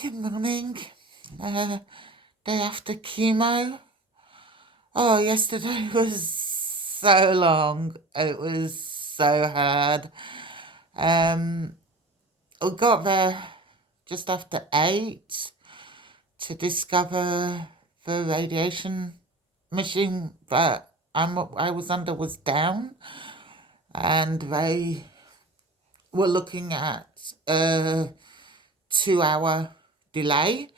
Good morning. Day after chemo. Oh, yesterday was so long. It was so hard. Um, we got there just after 8 to discover the radiation machine that I was under was down, and they were looking at a 2-hour delay.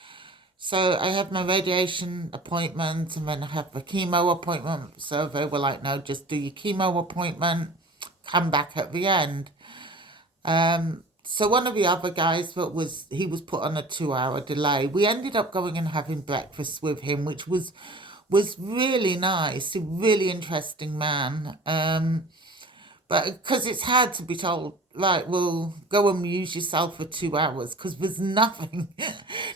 So I had my radiation appointment and then I had the chemo appointment. So they were like, no, just do your chemo appointment, come back at the end. So one of the other guys he was put on a 2-hour delay. We ended up going and having breakfast with him, which was really nice, a really interesting man. But because it's hard to be told, right, well, go and amuse yourself for 2 hours because there's nothing,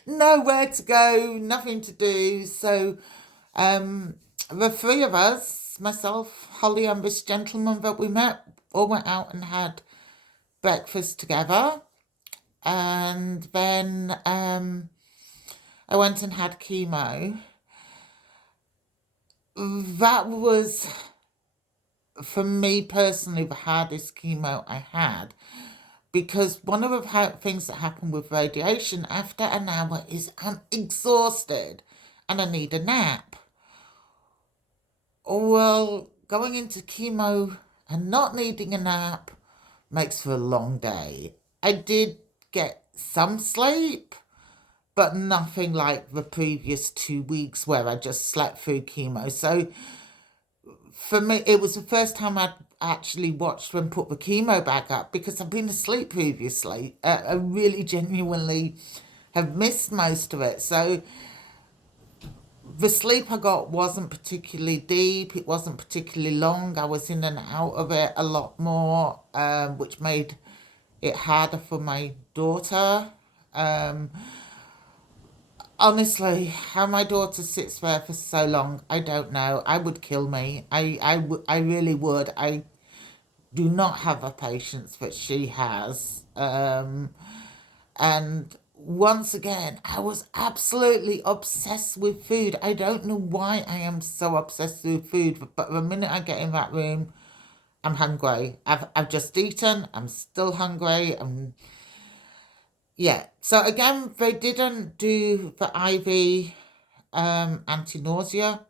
nowhere to go, nothing to do. So the three of us, myself, Holly, and this gentleman that we met, all went out and had breakfast together. And then I went and had chemo. That was, for me personally, the hardest chemo I had, because one of the things that happen with radiation after an hour is I'm exhausted and I need a nap. Well, going into chemo and not needing a nap makes for a long day. I did get some sleep, but nothing like the previous 2 weeks where I just slept through chemo. So for me, it was the first time I'd actually watched them put the chemo back up because I've been asleep previously. I really genuinely have missed most of it. So the sleep I got wasn't particularly deep. It wasn't particularly long. I was in and out of it a lot more, which made it harder for my daughter. Honestly, how my daughter sits there for so long, I don't know. I would kill me. I really would. I do not have the patience that she has. And once again, I was absolutely obsessed with food. I don't know why I am so obsessed with food, but the minute I get in that room, I'm hungry. I've just eaten. I'm still hungry. Yeah. So again, they didn't do the IV anti-nausea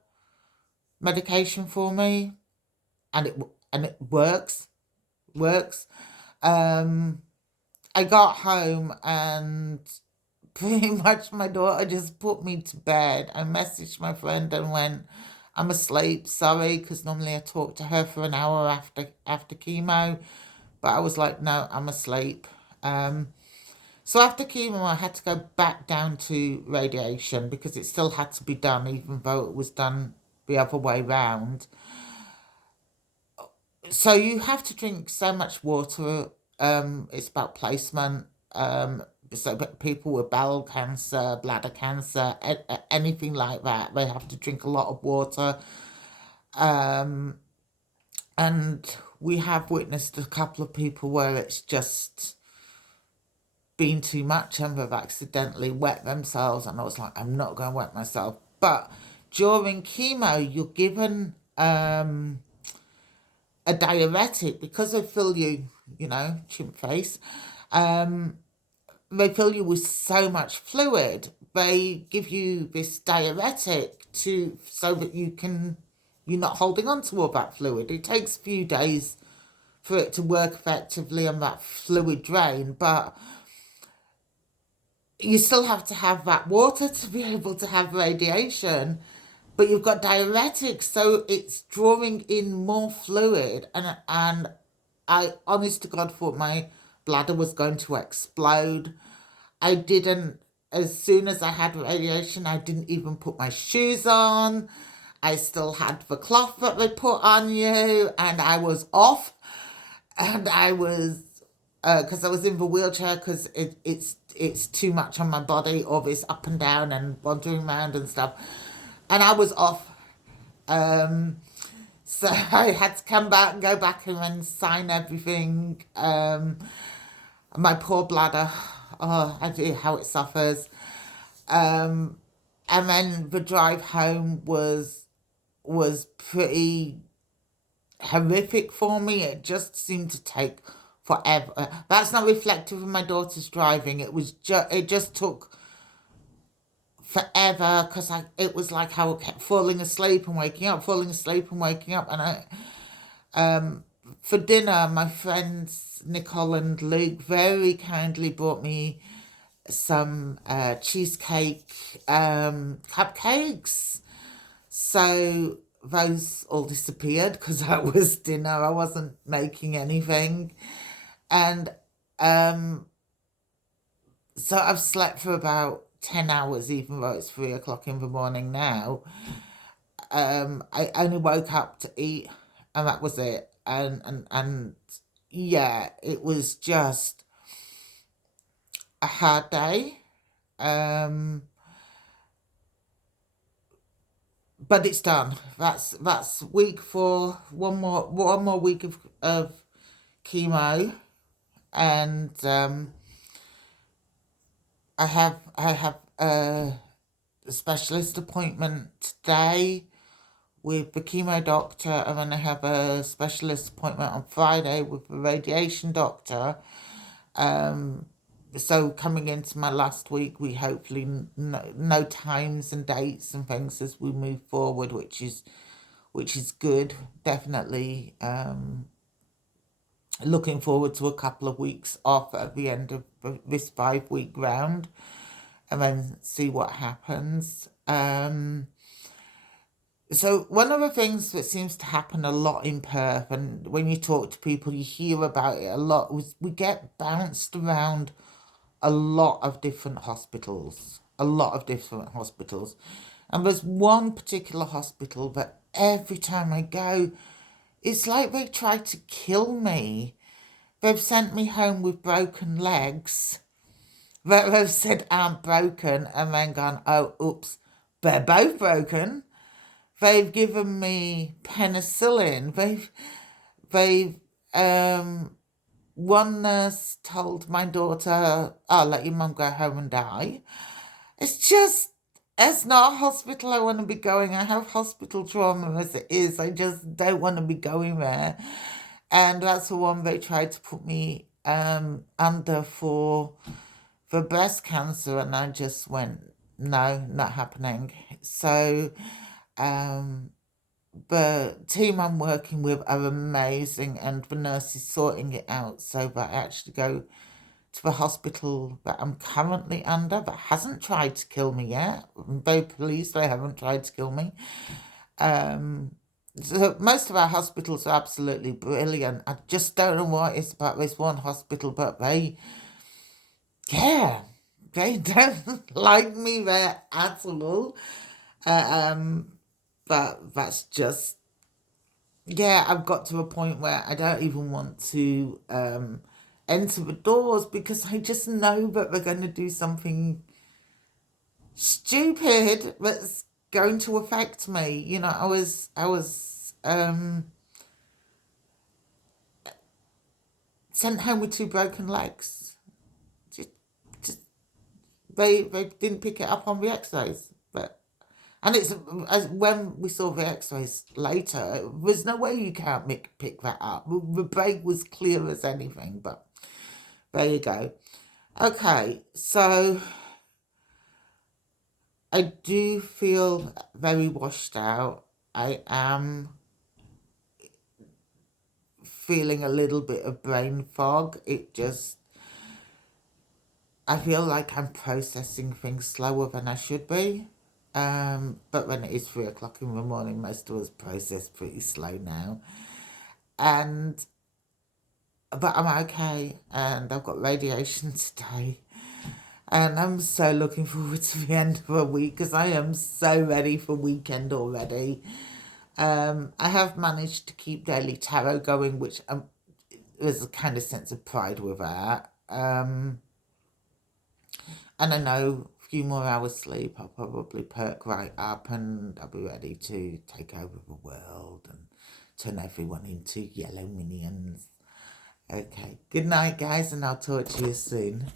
medication for me, and it works. I got home and pretty much my daughter just put me to bed. I messaged my friend and went, I'm asleep, sorry, because normally I talk to her for an hour after chemo, but I was like, no, I'm asleep. So after chemo, I had to go back down to radiation because it still had to be done, even though it was done the other way round. So you have to drink so much water. It's about placement. So people with bowel cancer, bladder cancer, anything like that, they have to drink a lot of water. And we have witnessed a couple of people where it's just been too much and they've accidentally wet themselves. And I was like, I'm not going to wet myself. But during chemo, you're given a diuretic because they fill you, chimp face. They fill you with so much fluid. They give you this diuretic so that you're not holding on to all that fluid. It takes a few days for it to work effectively and that fluid drain, but you still have to have that water to be able to have radiation. But you've got diuretics, so it's drawing in more fluid, and I, honest to God, thought my bladder was going to explode. I didn't, as soon as I had radiation, I didn't even put my shoes on. I still had the cloth that they put on you, and I was off, and I was, because I was in the wheelchair, because it's too much on my body, all this up and down and wandering around and stuff, and I was off. So I had to come back and go back and then sign everything. My poor bladder, oh, I do, how it suffers. Um, and then the drive home was pretty horrific for me. It just seemed to take forever. That's not reflective of my daughter's driving. It just took forever because it was like how I kept falling asleep and waking up, falling asleep and waking up. And for dinner, my friends Nicole and Luke very kindly brought me some cheesecake cupcakes. So those all disappeared because that was dinner. I wasn't making anything. And so I've slept for about 10 hours, even though it's 3 o'clock in the morning now. I only woke up to eat, and that was it. And yeah, it was just a hard day. But it's done. That's week 4. One more week of chemo, and I have a specialist appointment today with the chemo doctor, and then I have a specialist appointment on Friday with the radiation doctor. So coming into my last week, we hopefully know times and dates and things as we move forward, which is good. Definitely looking forward to a couple of weeks off at the end of this 5-week round, and then see what happens. So one of the things that seems to happen a lot in Perth, and when you talk to people, you hear about it a lot, was we get bounced around a lot of different hospitals. And there's one particular hospital that every time I go, it's like they try to kill me. They've sent me home with broken legs that they've said aren't broken, and then gone, oh, oops, they're both broken. They've given me penicillin. They've one nurse told my daughter, I'll let your mum go home and die. It's not a hospital I want to be going. I have hospital trauma as it is. I just don't want to be going there. And that's the one they tried to put me under for breast cancer, and I just went, no, not happening. So the team I'm working with are amazing, and the nurse is sorting it out so that I actually go to the hospital that I'm currently under that hasn't tried to kill me yet. I'm very pleased they haven't tried to kill me. So most of our hospitals are absolutely brilliant. I just don't know what it's about this one hospital, but they don't like me there at all. But that's just, I've got to a point where I don't even want to enter the doors because I just know that they're going to do something stupid that's going to affect me. You know, I was sent home with 2 broken legs. Just they didn't pick it up on the X-rays, but. And it's when we saw the X-rays later, there's no way you can't pick that up. The break was clear as anything, but there you go. Okay, so I do feel very washed out. I am feeling a little bit of brain fog. I feel like I'm processing things slower than I should be. But when it is 3 o'clock in the morning, most of us process pretty slow now. But I'm okay, and I've got radiation today. And I'm so looking forward to the end of the week because I am so ready for weekend already. I have managed to keep daily tarot going, which there's a kind of sense of pride with that. And I know a few more hours sleep, I'll probably perk right up and I'll be ready to take over the world and turn everyone into yellow minions. Okay, good night, guys, and I'll talk to you soon.